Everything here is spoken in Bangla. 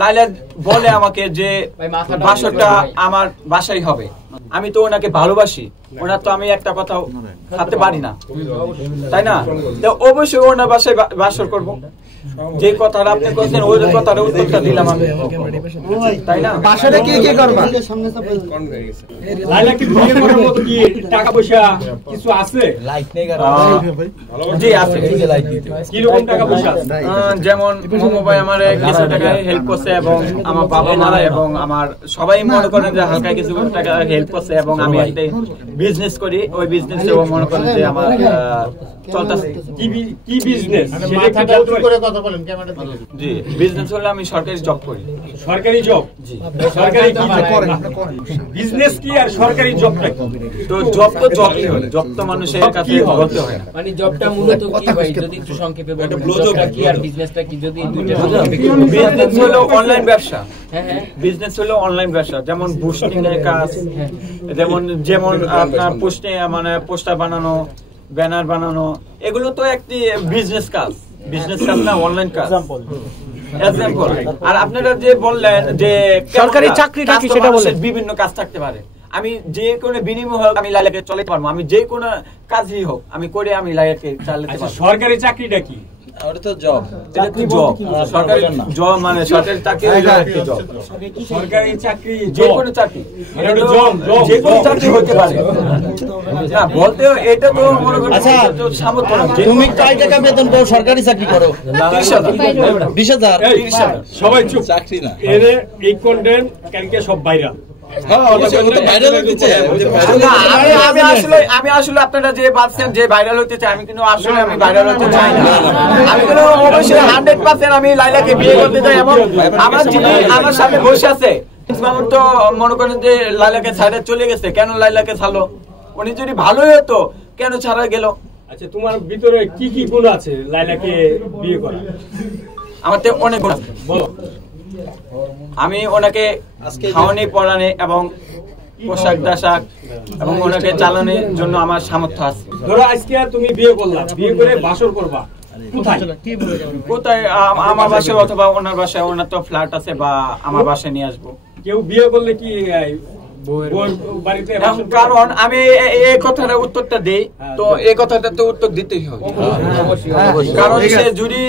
লাইলা বলে আমাকে যে বাসরটা আমার বাসাই হবে, আমি তো ওনাকে ভালোবাসি, ওনার তো আমি একটা কথাও খাতে পারি না, তাই না? তো অবশ্যই ওনার বাসায় বাসর করবো। যে কথাটা আপনি বলছেন ওই কথাটা উত্তরটা দিলাম আমি, তাই না? বাসাটা কে কে করবা? লাইলা কি বিয়ে করার মতো কি টাকা পয়সা কিছু আছে? জি আছে। কি রকম টাকা পয়সা আছে? যেমন মোমো ভাই আমার কিছু টাকা হেল্প করছে এবং আমার বাবা মা এবং আমার সবাই মনে করেন যে হালকা কিছু টাকা হেল্প করছে, এবং আমি একটা বিজনেস করি, ওই বিজনেসে মনে করেন যে আমার চলতেছে। কি বিজনেস? জি বিজনেস হলে আমি সরকারি জব করি। সরকারি জব? জি। সরকারি কি করেন? বিজনেস কি আর সরকারি জবটা কি? তো জব তো জবই হয়, জব তো মানুষের কাছে বলতে হয় না। মানে জবটা মূলত কি ভাই যদি একটু সংক্ষেপে বলেন, জবটা কি আর বিজনেসটা কি যদি দুইটা? বিজনেস হলো অনলাইন ব্যবসা। হ্যাঁ, বিজনেস হলো অনলাইন ব্যবসা, যেমন বুস্টিং এর কাজ, যেমন আপনার পোস্টে মানে পোস্টার বানানো, ব্যানার বানানো, এগুলো তো একটি বিজনেস কাজ, বিজনেস কাজ না, অনলাইন কাজ। এক্সাম্পল। আর আপনারা যে বললেন যে সরকারি চাকরিটা কি সেটা বলেন। বিভিন্ন কাজ থাকতে পারে, আমি যে কোনো বিনিময় হোক আমি লাইলাকে চালাতে পারবো, আমি যে কোনো কাজই হোক আমি করে আমি লাইলাকে চালাতে পারবো। সরকারি চাকরিটা কি? ওটা তো জব, এটা তো জব, সরকারি জব মানে সরকারি চাকরি হলো একটা জব। সরকারি চাকরি যে কোনো চাকরি, এটা তো জব, যে কোনো চাকরি হতে পারে না বলতে, এটা তো মনে করেন সামর্থ্য না। তুমি কয় টাকা বেতন পাও সরকারি চাকরি করো? 30,000 20,000। সবাই চুপ, চাকরি না এর এই কন্টেন্ট কালকে সব ভাইরাল। আমি আসলে আপনারা যে ভাবছেন যে ভাইরাল হতে চাই, আমি কিন্তু আসলে আমি ভাইরাল হতে চাই না। আমি কিন্তু অবশ্যই 100% আমি লাইলাকে বিয়ে করতে চাই, এবং আমার যিনি আমার সামনে বসে আছে তো মনে করেন যে লাইলাকে ছাড়া চলে গেছে, কেন লাইলাকে ছাড়লো? উনি যদি ভালোই হতো কেন ছাড়া গেল? আচ্ছা, তোমার ভিতরে কি কি গুণ আছে লাইলাকে বিয়ে করা? আমার তো অনেক গুণ আছে, বলো। আমি ওনাকে খাওয়ানি পড়ানি এবং পোশাক দাশাক এবং ওনাকে চালানোর জন্য আমার সামর্থ্য আছে। ধরো আজকে তুমি বিয়ে করলা, বিয়ে করে বাসর করবা, কোথায়? কোথায়? আমার বাসায় অথবা ওনার বাসায়, ওনার তো ফ্ল্যাট আছে, বা আমার বাসায় নিয়ে আসবো। কেউ বিয়ে করলে কি বাড়িতে? কারণ আমি এই কথাটা উত্তরটা দিই, তো এই কথাটা তো উত্তর দিতেই হবে, কারণ সে যদি